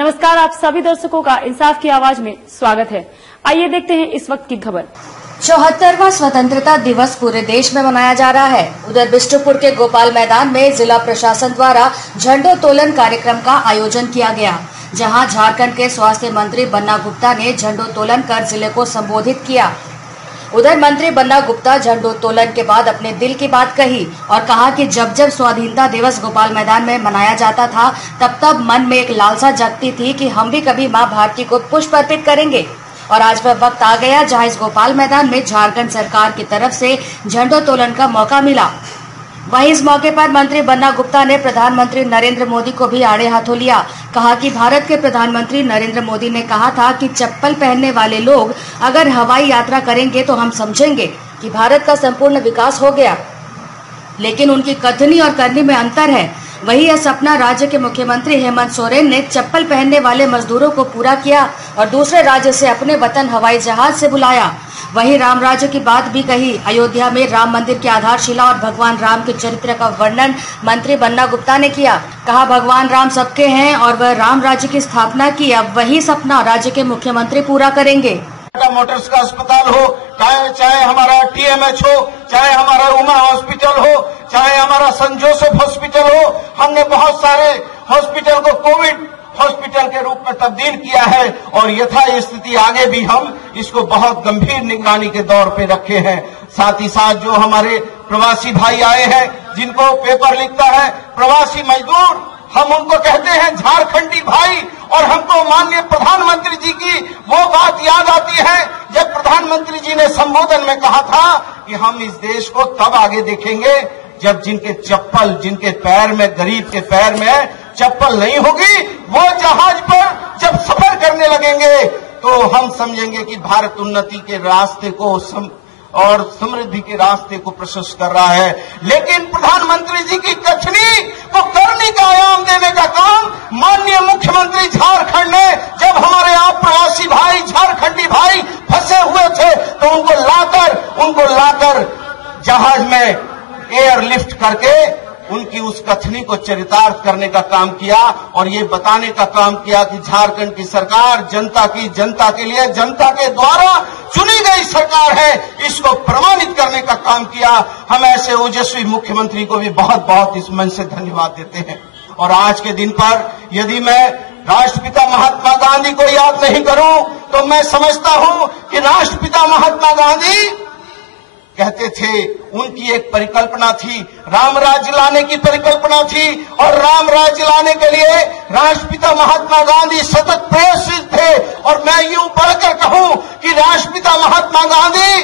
नमस्कार, आप सभी दर्शकों का इंसाफ की आवाज में स्वागत है। आइए देखते हैं इस वक्त की खबर। 74वां स्वतंत्रता दिवस पूरे देश में मनाया जा रहा है। उधर बिष्टुपुर के गोपाल मैदान में जिला प्रशासन द्वारा झंडोत्तोलन कार्यक्रम का आयोजन किया गया, जहां झारखंड के स्वास्थ्य मंत्री बन्ना गुप्ता ने झंडोत्तोलन कर जिले को संबोधित किया। उधर मंत्री बन्ना गुप्ता झंडोत्तोलन के बाद अपने दिल की बात कही और कहा कि जब जब स्वाधीनता दिवस गोपाल मैदान में मनाया जाता था, तब तब मन में एक लालसा जगती थी कि हम भी कभी मां भारती को पुष्प अर्पित करेंगे। और आज वह वक्त आ गया जहां इस गोपाल मैदान में झारखंड सरकार की तरफ से झंडोत्तोलन का मौका मिला। वहीं इस मौके पर मंत्री बन्ना गुप्ता ने प्रधानमंत्री नरेंद्र मोदी को भी आड़े हाथों लिया। कहा कि भारत के प्रधानमंत्री नरेंद्र मोदी ने कहा था कि चप्पल पहनने वाले लोग अगर हवाई यात्रा करेंगे तो हम समझेंगे कि भारत का संपूर्ण विकास हो गया, लेकिन उनकी कथनी और करनी में अंतर है। वही यह सपना राज्य के मुख्यमंत्री हेमंत सोरेन ने चप्पल पहनने वाले मजदूरों को पूरा किया और दूसरे राज्य से अपने वतन हवाई जहाज से बुलाया। वहीं राम राज्य की बात भी कही। अयोध्या में राम मंदिर की आधारशिला और भगवान राम के चरित्र का वर्णन मंत्री बन्ना गुप्ता ने किया। कहा भगवान राम सबके हैं और वह राम राज्य की स्थापना की। अब वही सपना राज्य के मुख्यमंत्री पूरा करेंगे। मोटर्स का अस्पताल हो, चाहे हमारा टीएमएच हो, चाहे हमारा उमा हॉस्पिटल हो, चाहे हमारा सेंट जोसेफ हॉस्पिटल हो, हमने बहुत सारे हॉस्पिटल को कोविड हॉस्पिटल के रूप में तब्दील किया है और यथा स्थिति आगे भी हम इसको बहुत गंभीर निगरानी के दौर पे रखे हैं। साथ ही साथ जो हमारे प्रवासी भाई आए हैं, जिनको पेपर लिखता है प्रवासी मजदूर, हम उनको कहते हैं झारखंडी भाई। और हमको माननीय प्रधानमंत्री जी की वो बात याद आती है जब प्रधानमंत्री जी ने संबोधन में कहा था कि हम इस देश को तब आगे देखेंगे जब जिनके पैर में, गरीब के पैर में चप्पल नहीं होगी, वो जहाज पर जब सफर करने लगेंगे तो हम समझेंगे कि भारत उन्नति के रास्ते को और समृद्धि के रास्ते को प्रशस्त कर रहा है। लेकिन प्रधानमंत्री जी की कथनी को करने का आयाम देने का काम माननीय मुख्यमंत्री झारखंड ने, जब हमारे आप प्रवासी भाई, झारखंडी भाई फंसे हुए थे तो उनको लाकर जहाज में एयरलिफ्ट करके उनकी उस कथनी को चरितार्थ करने का काम किया और ये बताने का काम किया कि झारखंड की सरकार जनता के लिए, जनता के द्वारा चुनी गई सरकार है। इसको प्रमाणित करने का काम किया। हम ऐसे ओजस्वी मुख्यमंत्री को भी बहुत बहुत इस मंच से धन्यवाद देते हैं। और आज के दिन पर यदि मैं राष्ट्रपिता महात्मा गांधी को याद नहीं करूं तो मैं समझता हूं कि राष्ट्रपिता महात्मा गांधी कहते थे, उनकी एक परिकल्पना थी, राम राज्य लाने की परिकल्पना थी और राम राज्य लाने के लिए राष्ट्रपिता महात्मा गांधी सतत प्रयासरत थे। और मैं यूं बढ़कर कहूं कि राष्ट्रपिता महात्मा गांधी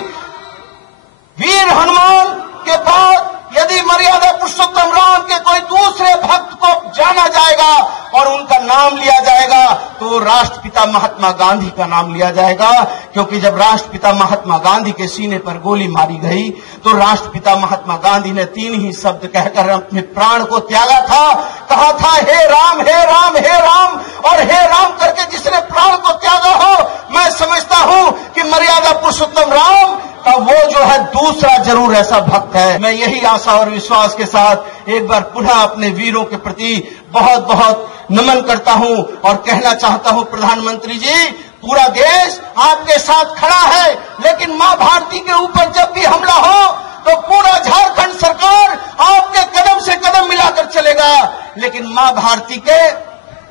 वीर हनुमान के बाद यदि मर्यादा पुरुषोत्तम राम के कोई दूसरे भक्त को जाना जाएगा और उनका नाम लिया जाएगा तो राष्ट्रपिता महात्मा गांधी का नाम लिया जाएगा। क्योंकि जब राष्ट्रपिता महात्मा गांधी के सीने पर गोली मारी गई तो राष्ट्रपिता महात्मा गांधी ने 3 ही शब्द कहकर अपने प्राण को त्यागा था। कहा था, हे राम, हे राम, हे राम। और हे राम करके जिसने प्राण को त्यागा हो, मैं समझता हूं कि मर्यादा पुरुषोत्तम राम का वो जो है दूसरा जरूर ऐसा भक्त है। मैं यही आशा और विश्वास के साथ एक बार पुनः अपने वीरों के प्रति बहुत बहुत नमन करता हूं और कहना चाहता हूं, प्रधानमंत्री जी, पूरा देश आपके साथ खड़ा है, लेकिन मां भारती के ऊपर जब भी हमला हो तो पूरा झारखंड सरकार आपके कदम से कदम मिलाकर चलेगा। लेकिन मां भारती के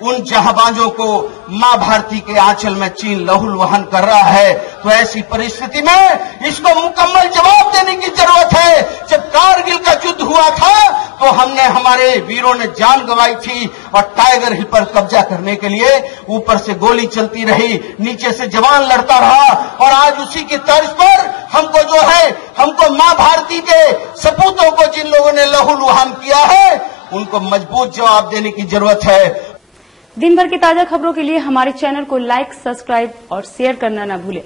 उन जहाबाजों को मां भारती के आंचल में चीन लहू वहन कर रहा है। तो ऐसी परिस्थिति में इसको मुकम्मल जवाब देने की जरूरत है। जब कारगिल का युद्ध हुआ था तो हमारे वीरों ने जान गंवाई थी और टाइगर हिल पर कब्जा करने के लिए ऊपर से गोली चलती रही, नीचे से जवान लड़ता रहा। और आज उसी की तर्ज पर हमको मां भारती के सपूतों को, जिन लोगों ने लहू लुहान किया है, उनको मजबूत जवाब देने की जरूरत है। दिन भर की ताजा खबरों के लिए हमारे चैनल को लाइक, सब्सक्राइब और शेयर करना न भूलें।